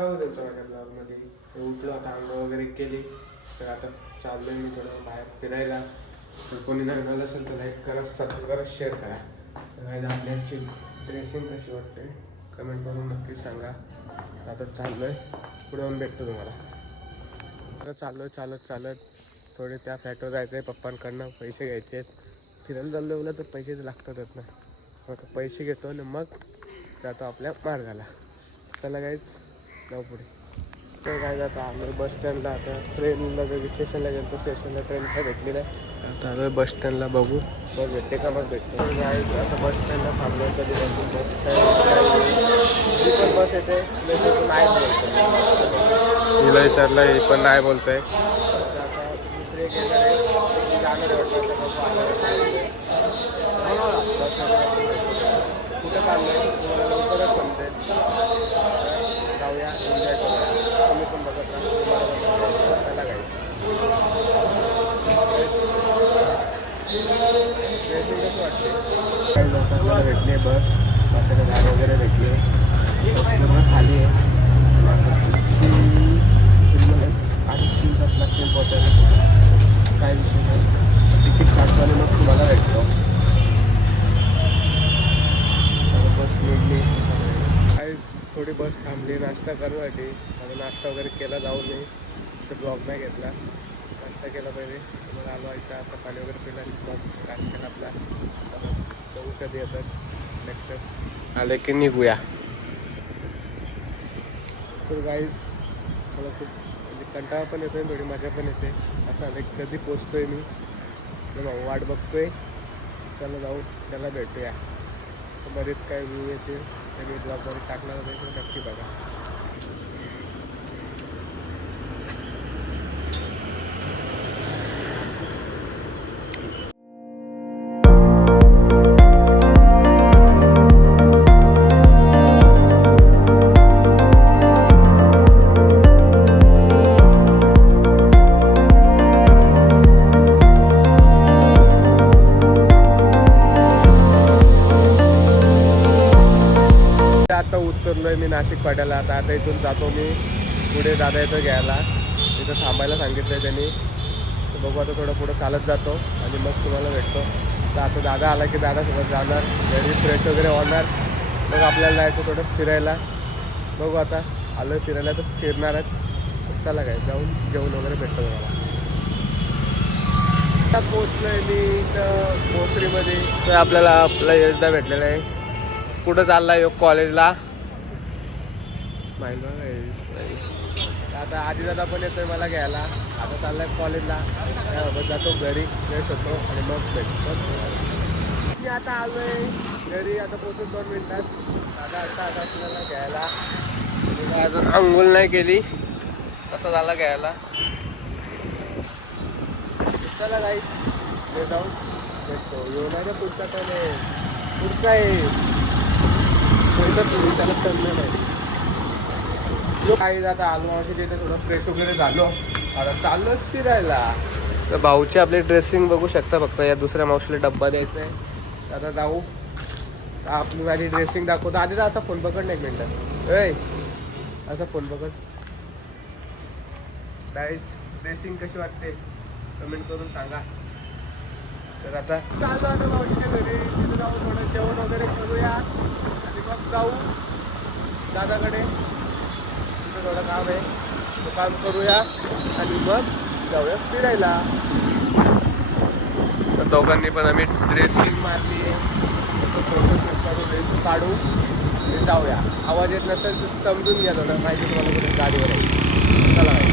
स्वागत आहे तुमचं माझ्या ब्लॉगमध्ये. उठलो आता, आंघोळ वगैरे केली, तर आता चाललोय मी थोडं बाहेर फिरायला. तर कोणी नवीन असेल तर लाईक करा, सबस्क्राईब करा, शेअर करा. तर आपल्याची ड्रेसिंग कशी वाटते कमेंट करून नक्कीच सांगा. आता चाललोय, पुढे येऊन भेटतो तुम्हाला. आता चाललोय चालत थोडे त्या फ्लॅटवर जायचं आहे, पप्पांकडनं पैसे घ्यायचे आहेत. फिरायला चाललो बोला तर पैसेच लागतातच ना. मग पैसे घेतो आणि मग जातो आपल्या मार्गाला. चला काहीच जाऊ पुढे. तर काय जातं आम्ही बस स्टँडला. आता ट्रेनला स्टेशनला गेलो, स्टेशनला ट्रेन काय भेटली नाही. आता आलो बस स्टँडला, बघू बस भेटते का मग भेटतो. आता बस स्टँडला थांबलो, कधी जातो बस स्टँड. पण बस येते नाही बोलतो, हिला विचारलं हे पण नाही बोलतंय. आता दुसरे गेलं आहे जाणार वाटतं, कुठं चाललंय तुम्हाला लवकरच म्हणते. जाऊया, एन्जॉय करूया. तुम्ही पण बघत राहा, त्याला काही कसं वाटते. काही लोकांना भेटली बस, बसायला झाड वगैरे भेटली, बस पूर्ण खाली आहे. 3 तास लागतील पोहोचायला, काय विषय नाही. तिकीट काढताना मग तुम्हाला भेटतो. बस निघली, काही थोडी बस थांबली नाश्ता करण्यासाठी. आता नाश्ता वगैरे केला जाऊ नये, तर ब्लॉग नाही घेतला. नाश्ता केला पहिले, मग आलो इथं. आता पाणी वगैरे पिला, ब्लॉग स्टार्ट केला आपला. बघू कधी येतात लेक्चर आले की निघूया. तर गाईज मला खूप म्हणजे कंटाळा पण येतोय, थोडी मजा पण येते. असं आलं कधी पोचतोय मी, मग वाट बघतोय. चला जाऊ, त्याला भेटूया. बरेच काय व्ह्यू येते ते मी ब्लॉगमध्ये टाकणार होते, तर नक्की बघा. आता उतरलोय मी नाशिक पाड्याला. आता इथून जातो मी पुढे, दादा येतो घ्यायला. तिथं थांबायला सांगितलं आहे त्यांनी. तर बघू आता थोडं पुढं चालत जातो आणि मग तुम्हाला भेटतो. तर आता दादा आला की दादासोबत जाणार, घरी फ्रेश वगैरे होणार, मग आपल्याला जायचं थोडं फिरायला. बघू आता आलो फिरायला तर फिरणारच. चला काय जाऊन जेवण वगैरे भेटतो तुम्हाला. आता पोचलो आहे मी इथं भोसरीमध्ये. तर आपल्याला आपला यशदा भेटलेला आहे. कुठं चालला योग कॉलेजला, माहिती नाही. आता आधी दादा पण येतोय मला घ्यायला. आता चाललाय कॉलेजला, त्याबाबत जातो घरी, फ्रेश होतो आणि मग भेटतो. मी आता आलोय घरी, आता पोहोचून 2 मिनिटात. दादा आता आपल्याला घ्यायला. अजून अंघोळ नाही केली, कसं झाला घ्यायला. चला काही ते जाऊन भेटतो. येऊन पुढचा पण आहे, पुढचा आहे त्याला ठरलं नाही. काही आता आलो मावशी तिथे थोडं फ्रेश वगैरे झालो. आता चाललो फिरायला. तर भाऊची आपली ड्रेसिंग बघू शकता. फक्त या दुसऱ्या मावशीला डब्बा द्यायचा आहे. आता जाऊ, आपली माझी ड्रेसिंग दाखवतो. आधी तर असा फोन पकड, नाही 1 मिनिट. असा फोन पकड. गाईस ड्रेसिंग कशी वाटते कमेंट करून सांगा. तर आता चाललो आता मावशीच्या घरी. तिथे जाऊ, थोडं जेवण वगैरे करूया आणि मग जाऊ दादाकडे. तिथं थोडं काम आहे, तो काम करूया आणि मग जाऊया फिरायला. तर दोघांनी पण आम्ही ड्रेसिंग मारली आहे. फोटोशूट करू, ड्रेस काढू आणि जाऊया. आवाज येत नसेल तर समजून घ्या थोडं, माहिती तुम्हाला कुठे गाडीवर आहे. चला आहे.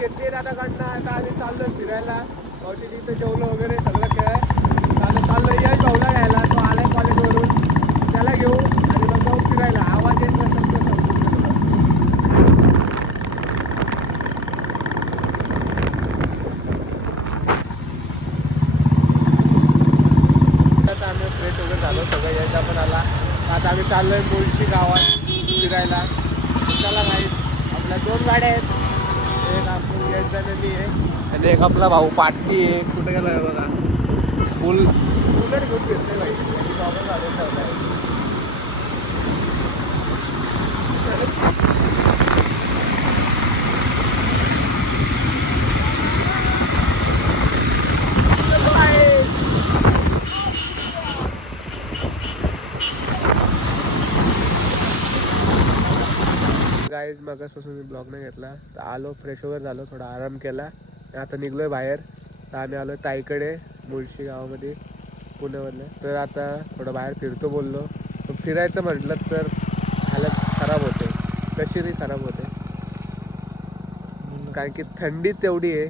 घेतली दादाकडनं. आता आम्ही चाललो फिरायला. मावशी तिथं जेवलं वगैरे सगळं खेळ. आता चाललो यश भाऊला घ्यायला. तो आलाय कॉलेजवरून, त्याला घेऊ आणि मग जाऊ फिरायला. आवाज येत नसेल तर आता आम्ही फ्रेश वगैरे झालो सगळं. यायचा पण आला. आता आम्ही चाललोय मुळशी गावात फिरायला. चला नाही, आपल्या 2 गाड्या आहेत. एक आपण यश जणांनी आहे आणि एक आपला भाऊ पाटकी आहे. कुठे गेला आहे बघा, बुलेट घेऊन फिरते भाई. त्यांनी प्रॉब्लेम झाले ठेवलाय. गाईज मगासपासून मी ब्लॉग नाही घेतला, तर आलो फ्रेश वगैरे झालो, थोडा आराम केला. आता निघलोय बाहेर. तर आम्ही आलो ताईकडे, मुळशी गावामध्ये, पुण्यामधलं. तर आता थोडं बाहेर फिरतो बोललो. तर फिरायचं म्हटलं तर हालत खराब होते, कशी नाही खराब होते, कारण की थंडी तेवढी आहे,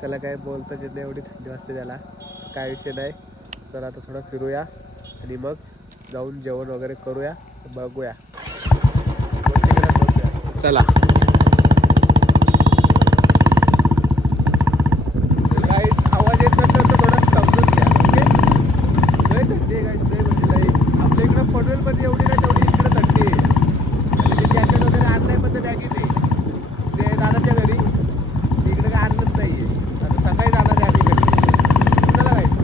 त्याला काय बोलता येत नाही, एवढी थंडी वाजते त्याला. काय विषय नाही. तर आता थोडं फिरूया आणि मग जाऊन जेवण वगैरे करूया, बघूया. चला गाईज, आवाज येत नसेल तर थोडं समजून घ्या. ओके, लय थंडी आहे गाईज, लय म्हणजे लय. आपल्या इकडं पनवेलमध्ये एवढी नाही तेवढी इकडं थंडी आहे. आणि ते जॅकेट वगैरे आणलंय पण ते बॅगीत आहे, ते दादाच्या घरी. इकडे काय आणलंच नाही आहे. आता सकाळी जाणार आहे आम्ही घरी. चला गाईज.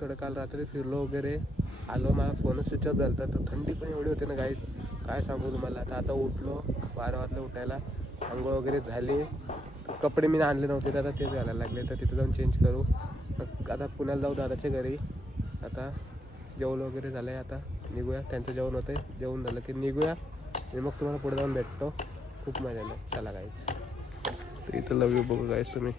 थोडं काल रात्री फिरलो वगैरे आलो. मला फोनच स्विच ऑफ झाला, तर थंडी पण एवढी होते ना गाईज, काय सांगू तुम्हाला. आता उठलो, 12 वाजता उठायला, आंघोळ वगैरे झाली. कपडे मी आणले नव्हते, तर आता तेच घालायला लागले. तर तिथं जाऊन चेंज करू. आता पुण्याला जाऊ दादाच्या घरी. आता जेवण वगैरे झालं आहे, आता निघूया. त्यांचं जेवण होतं आहे, जेवण झालं की निघूया आणि मग तुम्हाला पुढे जाऊन भेटतो. खूप मजा येईल. चला गाईज. तर इथं लव यू बघू गाईज तुम्ही.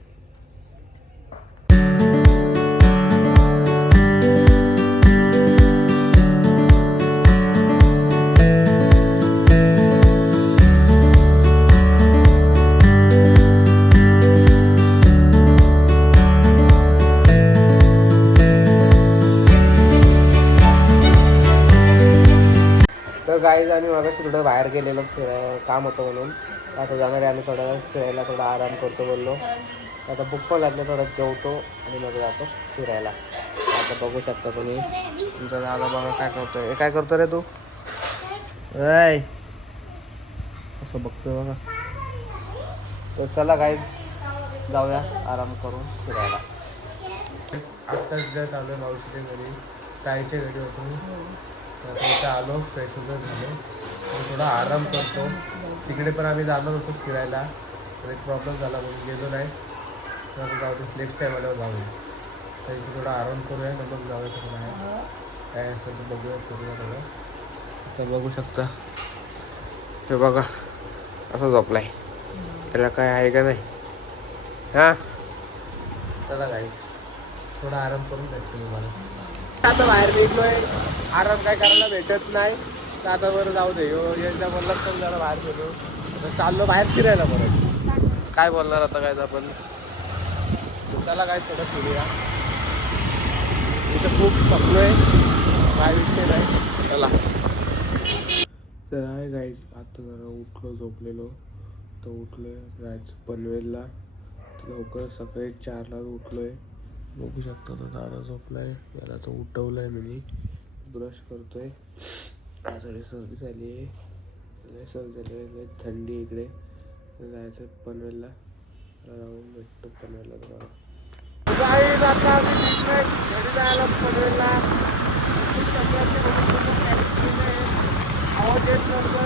गाईज आणि मगाशी थोडं बाहेर गेलेलो, काम होतं म्हणून. आता जाणार आहे आम्ही थोडं फिरायला, थोडा आराम करतो बोललो. आता भूक पण लागलं, थोडं जेवतो आणि मग जातो फिरायला. आता बघू शकता तुम्ही, तुमचा दादा बघा काय करतोय. हे काय करतो रे तू? ऐ असं बघतोय बघा. तर चला गाईज, जाऊया आराम करून फिरायला. आत्ताच जर आलो मावशीच्या घरी, ताईच्या घरी होतो. आता इथं आलो, फ्रेश वगैरे झालो, थोडा आराम करतो. तिकडे पण आम्ही जाणार होतो फिरायला, तर एक प्रॉब्लेम झाला म्हणून गेलो नाही. तर जाऊ दे, नेक्स्ट टाईम आल्यावर जाऊया. तर इथे थोडा आराम करूया, मग जाऊया थोडं काय असेल तर बघूया थोडं. तर बघू शकता, हे बघा असं झोपलाय. त्याला काय आहे का नाही? हां, चला गाईज, थोडा आराम करून भेटतो मी मला. आता बाहेर निघलोय, आराम काय करायला भेटत नाही. तर आता बरं जाऊ दे, यांच्या बोलला पण जरा बाहेर फिरू. आता चाललो बाहेर फिरायला परत. काय बोलणार आता काय आपण. चला काय थोडं फिरूया. इथं खूप थकलोय, काय विषय नाही. चला. तर आहे गाईज, आता जरा उठलो, झोपलेलो. तर उठलोय, जायचं पनवेलला. लवकर सकाळी 4ला उठलोय. बघू शकता तो दादा झोपलाय, त्याला तो उठवलाय. मी ब्रश करतोय. थोडी सर्दी झाली आहे, लय सर्दी झाली आहे, लय थंडी इकडे. जायचं पनवेलला, जाऊन भेटतो पनवेलला तुम्हाला. आता आम्ही घरी जायला पनवेलला. आवाज येत नंतर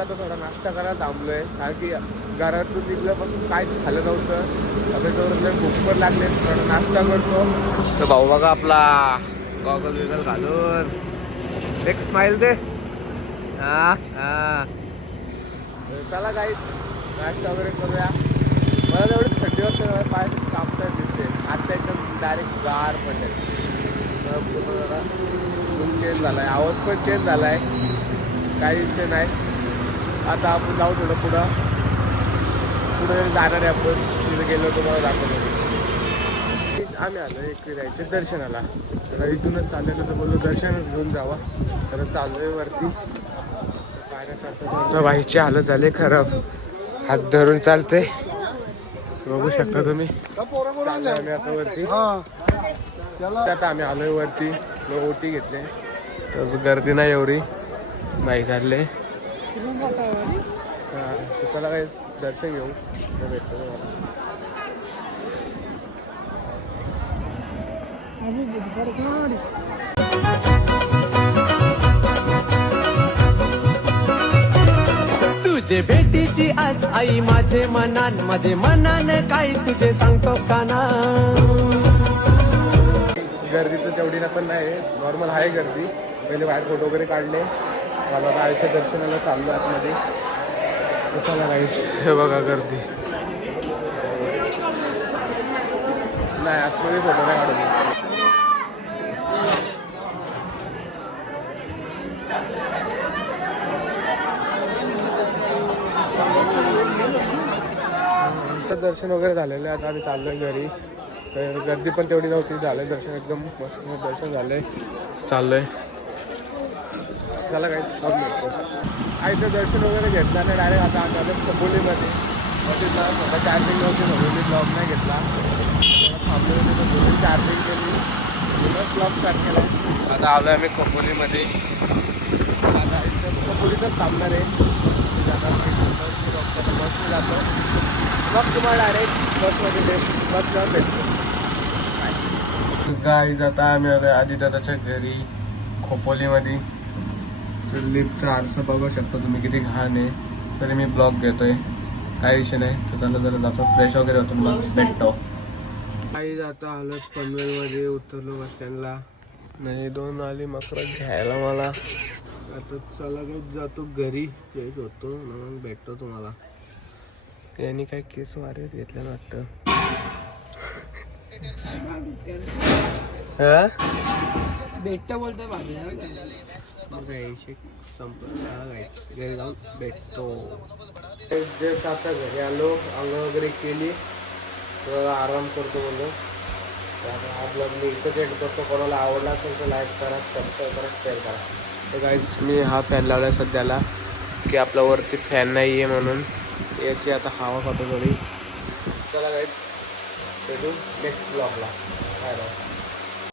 आता थोडा नाश्ता करायला थांबलोय, कारण की घरातून निघल्यापासून काहीच खाल्लं नव्हतं. आता जवळ भूक पण लागले, थोडा नाश्ता करतो. तर भाऊ बघा आपला गॉगल वेगल घालून एक स्माइल दे. हां हां, चला काही नाश्ता वगैरे करूया. मला तेवढी थंडी वाजते, पाय कापता दिसते. आता एकदम डायरेक्ट गार पडले, जरा चेंज झाला आहे, आवाज पण चेंज झाला आहे. काही विषय नाही. आता आपण जाऊ थोडं पुढं जाणार आहे आपण. तिथे गेलो तुम्हाला दाखवतो. आम्ही आलो एक फिरायचे दर्शनाला. तर इथूनच चाललेलं, तर बोललो दर्शनच घेऊन जावा. तर चाललोय वरती. पायऱ्या बाईची हालत झाली खराब, हात धरून चालते. बघू शकता तुम्ही. आम्ही आता वरती आता आम्ही आलोय वरती, मग ओटी घेतले. तर गर्दी नाही एवढी नाही चालले. चला काही दर्शन घेऊ भेटतो तुझे भेटीची आज आई माझे मनान काय तुझे सांगतो काना. गर्दी तर तेवढी ना पण नाही, नॉर्मल आहे गर्दी. पहिले बाहेर फोटो वगैरे काढले. मला आता आईच्या दर्शनाला चाललो आतमध्ये. चला गाईस, हे बघा गर्दी नाही, आतमध्ये फोटो नाही काढत. दर्शन वगैरे झालेलं आहे. आता आम्ही चाललोय घरी. तर गर्दी पण तेवढी नव्हती, झालं दर्शन एकदम मस्त दर्शन झालंय. चाललंय चला काही बघ भेटतो. आईचं दर्शन वगैरे घेतलं नाही, डायरेक्ट आता आलं खोपोलीमध्ये. स्वतः चार्जिंग नव्हती म्हणून मी ब्लॉग नाही घेतला. थांबलो होते तर चार्जिंग केली, ब्लॉग स्टार्ट केला. आता आलो आहे आम्ही खोपोलीमध्ये. आता इथं खोपोलीतच थांबणार आहे. बसने जातो, मग तुम्हाला डायरेक्ट बसमध्ये बसला भेटतो. गाईज आता आम्ही आलो आदिदादाच्या घरी खोपोलीमध्ये. तर लिफ्टचा आरसा बघू शकता तुम्ही किती घाण आहे. तरी मी ब्लॉग घेतोय, काही विषय नाही. तर चला जरा जातो, फ्रेश वगैरे होतो, मग भेटतो. गाईज आता आलो पनवेलमध्ये, उतरलो बस स्टँडला. नाही 2 आली मकर घ्यायला मला. आता चला काही जातो घरी, फ्रेश होतो, मग भेटतो तुम्हाला. यांनी काय केस वारे घेतल्या वाटतं. भेटतं बोलतो घरी जाऊन भेटतो. जस्ट आता घरी आलो, अंघोळ वगैरे केली, थोडा आराम करतो म्हणून. हा ब्लॉग मी इथंच एंड करतो. कोणाला आवडला असेल तर लाईक करा, सबस्क्राईब करा, शेअर करा. तर गाईज मी हा फॅन लावला सध्याला, की आपल्यावरती फॅन नाही आहे म्हणून. याची आता हवा खातो थोडी. चला गाईज भेटू नेक्स्ट ब्लॉगला. Bye bye.